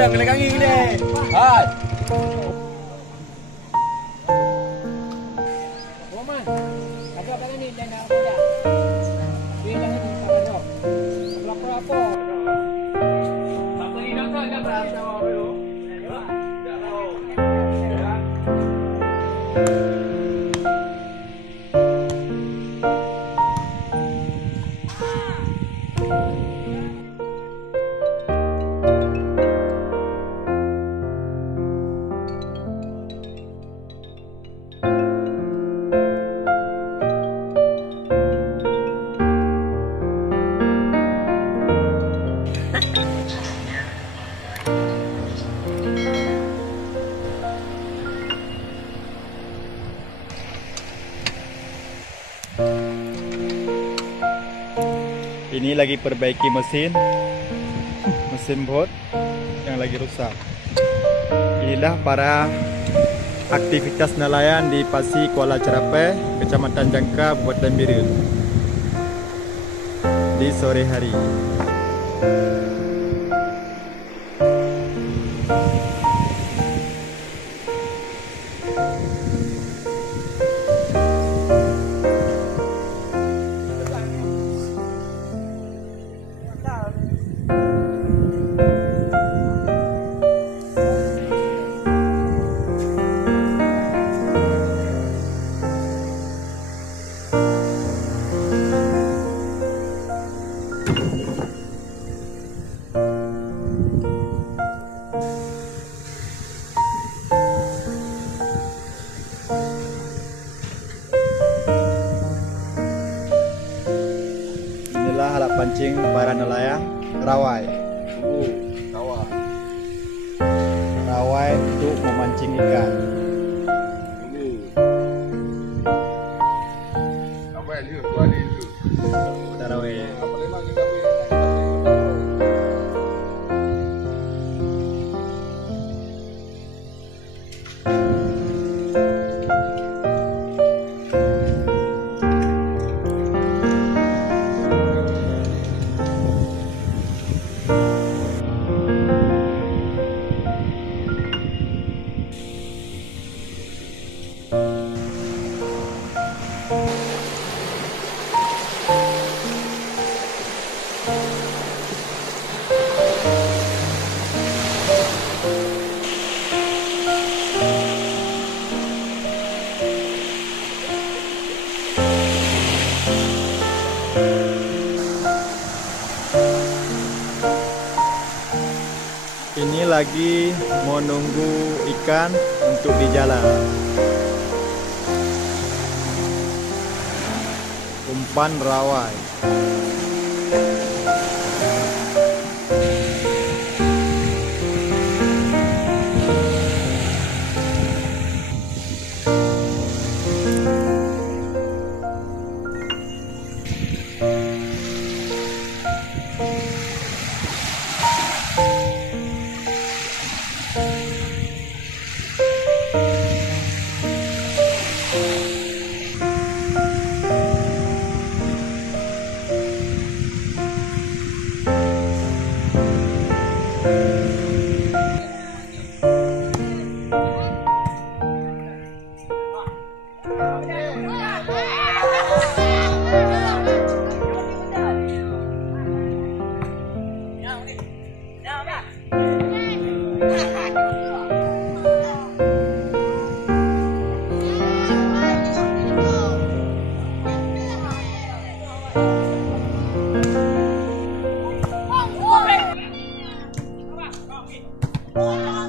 dah kena kangin ni. Hai. Roman, agak kat ni dan nak dah. Dia jangan sabar dah. Apa-apa. Apa ni doktor? Dah berapa dulu? Dah tahu. Ini lagi perbaiki mesin bot yang lagi rusak. Inilah para aktivitas nelayan di Pasi Kuala Cerapeh, Kecamatan Jangka, Kabupaten Birut di sore hari. Inilah alat pancing para nelayan rawai. Rawai untuk memancing ikan. Apa yang dia tuan itu? Rawai. Apa memang kita boleh? Ini lagi menunggu ikan untuk dijalan. Umpan rawai. Oh,